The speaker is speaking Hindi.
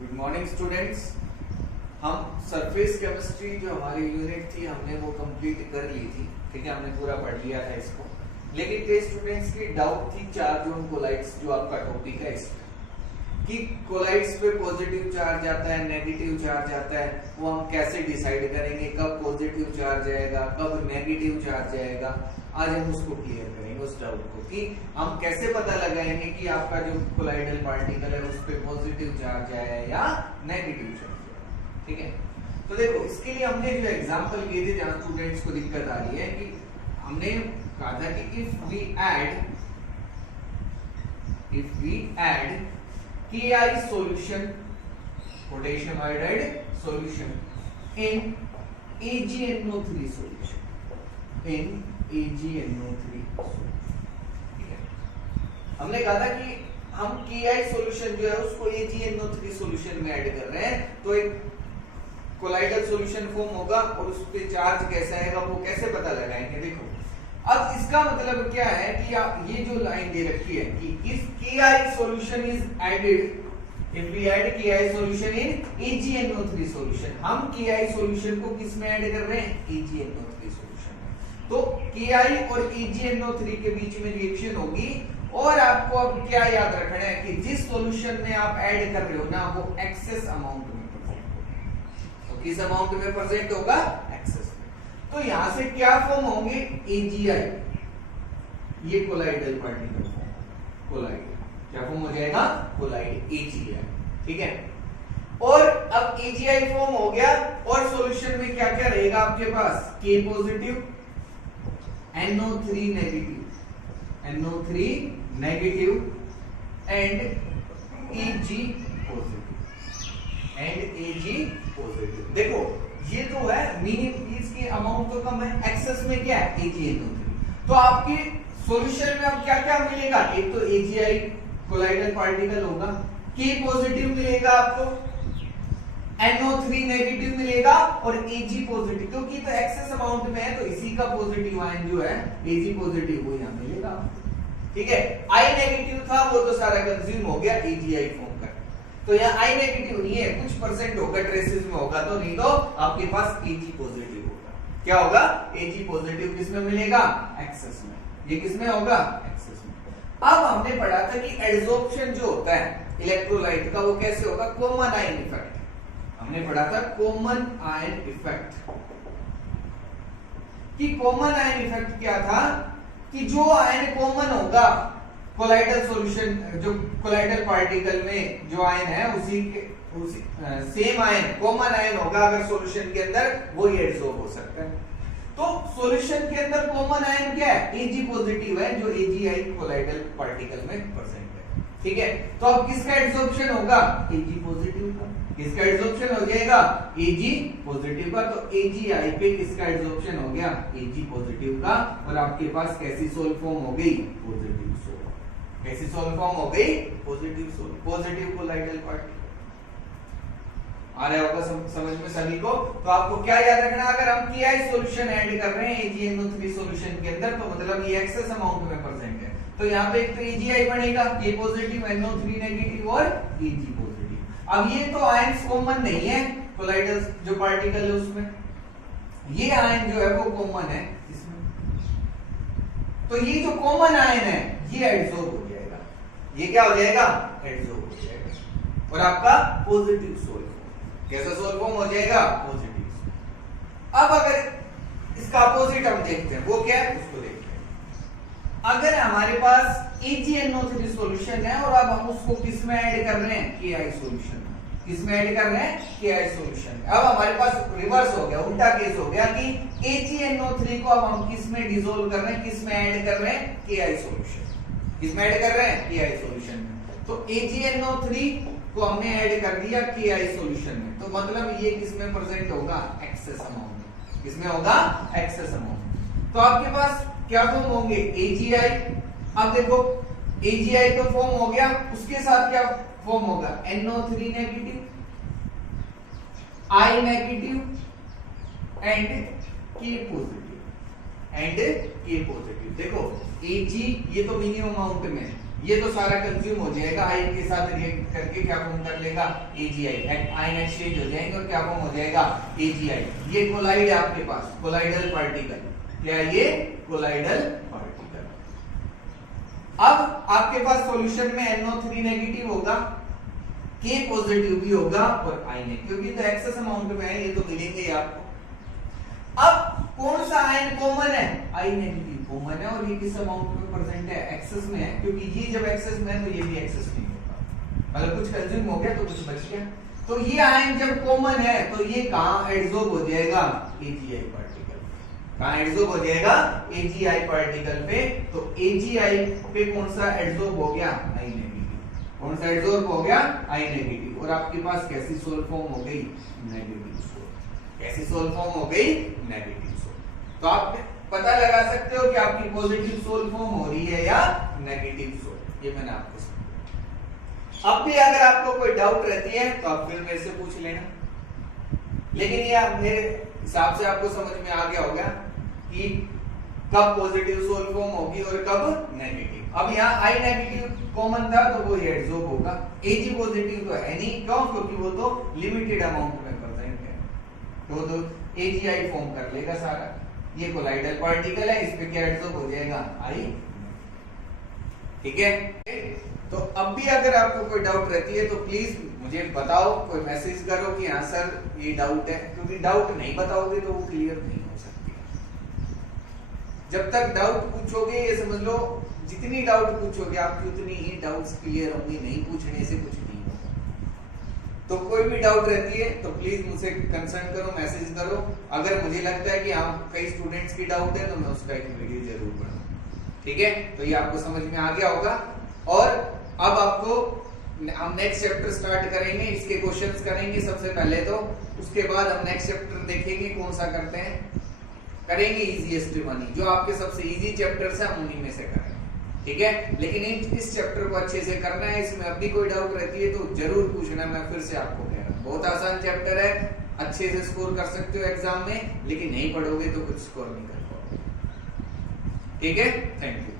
Good morning students. हम सरफेस केमिस्ट्री जो हमारी यूनिट थी हमने वो कंप्लीट कर ली थी। ठीक है, हमने पूरा पढ़ लिया था इसको। लेकिन कई स्टूडेंट्स की डाउट थी चार्ज ऑन कोलाइड्स जो आपका टॉपिक है इसमें, कि कोलाइड्स पे पॉजिटिव चार्ज आता है, नेगेटिव चार्ज आता है, वो हम कैसे डिसाइड करेंगे कब पॉजिटिव चार्ज आएगा कब नेगेटिव चार्ज आएगा। आज हम उसको क्लियर करेंगे उस डाउट को, कि हम कैसे पता लगाएंगे कि आपका जो कोलाइडल पार्टिकल है उस पे पॉजिटिव चार्ज आया है या नेगेटिव चार्ज आया। ठीक है, तो देखो इसके लिए हमने जो एग्जांपल दिए थे जहां स्टूडेंट्स को दिक्कत आ रही है, कि हमने कहा था कि if we add KI solution, potassium iodide solution in AgNO3 solution, ठीक है। हमने कहा था कि हम KI solution जो है उसको AgNO3 solution में ऐड कर रहे हैं, तो एक कोलाइडल सॉल्यूशन फॉर्म होगा और उस पे चार्ज कैसा आएगा वो कैसे पता लगाएंगे। देखो अब इसका मतलब क्या है कि आप ये जो लाइन दे रखी है कि if KI solution is added, if we add KI solution in AgNO3 solution, हम KI solution को किस में ऐड कर रहे हैं? AgNO3 solution में। तो KI और AgNO3 के बीच में रिएक्शन होगी, और आपको अब क्या याद रखना है कि जिस सॉल्यूशन में आप ऐड कर रहे हो ना वो एक्सेस अमाउंट में प्रेजेंट होगा। तो किस अमाउंट में प्रेजेंट होगा? एक्सेस। तो यहां से क्या फॉर्म होंगे? AgI, ये कोलाइडल पार्टिकल फॉर्म, कोलाइड क्या फॉर्म हो जाएगा? Colloid AgI। ठीक है, और अब AgI फॉर्म हो गया और सॉल्यूशन में क्या क्या रहेगा आपके पास? K positive, NO3 negative and Ag positive. देखो ये तो है मिनिमम, इसकी अमाउंट तो कम है, एक्सेस में क्या है? AgNO3। तो आपके सॉल्यूशन में अब क्या क्या मिलेगा? एक तो AgI कोलाइडल पार्टिकल होगा, K पॉजिटिव मिलेगा आपको, NO3 नेगेटिव मिलेगा और Ag पॉजिटिव, क्योंकि तो एक्सेस अमाउंट में है तो इसी का पॉजिटिव आयन जो है Ag पॉजिटिव वो यहां मिलेगा। ठीक है, I नेगेटिव था वो तो सारा कंज्यूम हो गया AgI फॉर्म कर, तो यहाँ I नेगेटिव नहीं है, कुछ परसेंट होगा ट्रेसेस में होगा, तो नहीं तो आपके पास Ag पॉजिटिव होगा। क्या होगा? Ag पॉजिटिव किसमें मिलेगा? एक्सेस में। ये किसमें होगा? एक्सेस में। अब हमने पढ़ा था कि एडसॉर्प्शन जो होता है इलेक्ट्रोलाइट का वो कैसे होगा? Common ion effect. हमने पढ़ा था कॉमन आयन इफेक्ट, कि कॉमन आयन इफेक्ट क्या था कि जो आयन कॉमन होगा कोलाइडल सॉल्यूशन, जो कोलाइडल पार्टिकल में जो आयन है उसी सेम आयन कॉमन आयन होगा अगर सॉल्यूशन के अंदर, वो ही एडसॉर्ब हो सकता है। तो सॉल्यूशन के अंदर कॉमन आयन क्या है? Ag पॉजिटिव है जो AgI कोलाइडल पार्टिकल में प्रेजेंट है। ठीक है, तो अब किसका एडसॉर्प्शन होगा? Ag पॉजिटिव का। किसका एडसॉर्प्शन हो जाएगा? Ag पॉजिटिव का। तो AgI पे किसका एडसॉर्प्शन हो गया? Ag पॉजिटिव का। और आपके पास कैसी सोल फॉर्म हो गई? Positive sol. कैसी सोल फॉर्म हो गई? Positive sol, positive colloidal particle. आ रहा होगा समझ में सभी को। तो आपको क्या याद रखना, अगर हम KI सॉल्यूशन ऐड कर रहे हैं AgNO3 सॉल्यूशन के अंदर, तो मतलब ये एक्सेस अमाउंट में प्रेजेंट है, तो यहाँ पे एक तो AgI बनेगा, K पॉजिटिव, NO3 नेगेटिव और Ag पॉजिटिव। अब ये तो आयन्स कॉमन नहीं है कोलाइडल जो पार्टिकल है उसमें, ये आयन जो है वो कॉमन है इसमें, तो ये जो कॉमन आयन है ये एडसॉर्ब हो जाएगा। ये क्या हो जाएगा? एडसॉर्ब हो जाएगा, और आपका पॉजिटिव सोल कैसा सोल फॉर्म हो जाएगा? पॉजिटिव। अब अगर इसका अपोजिट हम देखते हैं, वो क्या है उसको देखते हैं। अगर हमारे पास AgNO3 सॉल्यूशन है और अब हम उसको किस में ऐड कर रहे हैं? KI solution. किस में ऐड कर रहे हैं? KI solution. अब हमारे पास रिवर्स हो गया, उल्टा केस हो गया कि AgNO3 को अब हम किस में डिसॉल्व कर रहे हैं? किस में ऐड कर रहे हैं? KI solution. किस में ऐड कर रहे हैं? KI सॉल्यूशन में। तो AgNO3 को हमने ऐड कर दिया KI सॉल्यूशन में, तो मतलब ये किसमें प्रेजेंट होगा? एक्सेस अमाउंट में। किसमें होगा? Excess amount. तो आपके पास क्या फॉर्म होंगे? AgI। अब देखो AgI तो फॉर्म हो गया, उसके साथ क्या फॉर्म होगा? NO3 negative, I negative and K positive, देखो Ag ये तो मिनिमम अमाउंट में, ये तो सारा कंज्यूम हो जाएगा, आयन के साथ रिएक्ट करके क्या फॉर्म कर लेगा, AgI, आयन एक्सचेंज हो जाएंगे और क्या फॉर्म हो जाएगा, AgI। ये कोलाइड है आपके पास, कोलाइडल पार्टिकल, क्या ये कोलाइडल पार्टिकल। अब आपके पास सॉल्यूशन में NO3 नेगेटिव होगा, K पॉजिटिव भी होगा और आयन है, क्योंकि तो एक्सेस अमाउंट में है, ये तो मिलेंगे ही आपको। अब कौन सा आयन कॉमन है, I नेगेटिव कॉमन है और ये किस अमाउंट में प्रेजेंट है, एक्सेस में है, क्योंकि ये जब एक्सेस में है तो ये भी एक्सेस नहीं होगा, मतलब कुछ कंज्यूम हो गया तो कुछ बच गया। तो ये आयन जब कॉमन है तो ये कहां एडसॉर्ब हो जाएगा, AgI पार्टिकल, कहां एडसॉर्ब हो जाएगा, AgI पार्टिकल पे। तो AgI पे कौन सा एडसॉर्ब हो गया, I नेगेटिव, कौन सा एडसॉर्ब हो गया, I नेगेटिव, और आपके पास कैसी सोल फॉर्म हो गई, नेगेटिव सोल, कैसी सोल फॉर्म हो गई, नेगेटिव सोल। तो आप पता लगा सकते हो कि आपकी पॉजिटिव सोल फॉर्म हो रही है या नेगेटिव सोल, ये मैंने आपको समझाया। अब भी अगर आपको कोई डाउट रहती है तो आप फिर मेरे से पूछ लेना, लेकिन ये मेरे हिसाब से आपको समझ में आ गया होगा कि कब पॉजिटिव सोल फॉर्म होगी और कब नेगेटिव। अब यहाँ I नेगेटिव कॉमन था तो वो एडसॉर्ब होगा, Ag पॉजिटिव तो है नहीं, क्यों, क्योंकि वो तो लिमिटेड अमाउंट में प्रेजेंट है, तो AgI फॉर्म कर लेगा सारा। ये कोलाइडल पार्टिकल है, इस पे क्या एडसॉर्ब हो जाएगा, I, ठीक है। तो अब भी अगर आपको कोई डाउट रहती है तो प्लीज मुझे बताओ, कोई मैसेज करो कि हाँ सर ये डाउट है, क्योंकि डाउट नहीं बताओगे तो वो क्लियर नहीं हो सकती। जब तक डाउट पूछोगे, ये समझ लो जितनी डाउट पूछोगे आपकी उतनी ही डाउट्स क्लियर होंगी, नहीं पूछने से कुछ नहीं होगा। तो कोई भी डाउट रहती है तो प्लीज मुझसे कंसर्न करो, मैसेज करो। अगर मुझे लगता है कि हाँ कई स्टूडेंट्स की डाउट है तो मैं उसका एक वीडियो जरूर बनाऊंगा, ठीक है। तो ये आपको समझ में आ गया होगा। और अब आपको हम नेक्स्ट चैप्टर स्टार्ट करेंगे, इसके क्वेश्चंस करेंगे सबसे पहले, तो उसके बाद हम नेक्स्ट चैप्टर देखेंगे कौन सा करते हैं, करेंगे इजीएस्ट वन, जो आपके सबसे इजी चैप्टर्स हैं हम उन्हीं में से करेंगे, ठीक है। लेकिन इस चैप्टर को अच्छे से करना है, इसमें अब भी कोई डाउट रहती है तो जरूर पूछना, मैं फिर से आपको कह रहा हूँ बहुत आसान चैप्टर है, अच्छे से स्कोर कर सकते हो एग्जाम में, लेकिन नहीं पढ़ोगे तो कुछ स्कोर नहीं कर पाओगे, ठीक है। Thank you.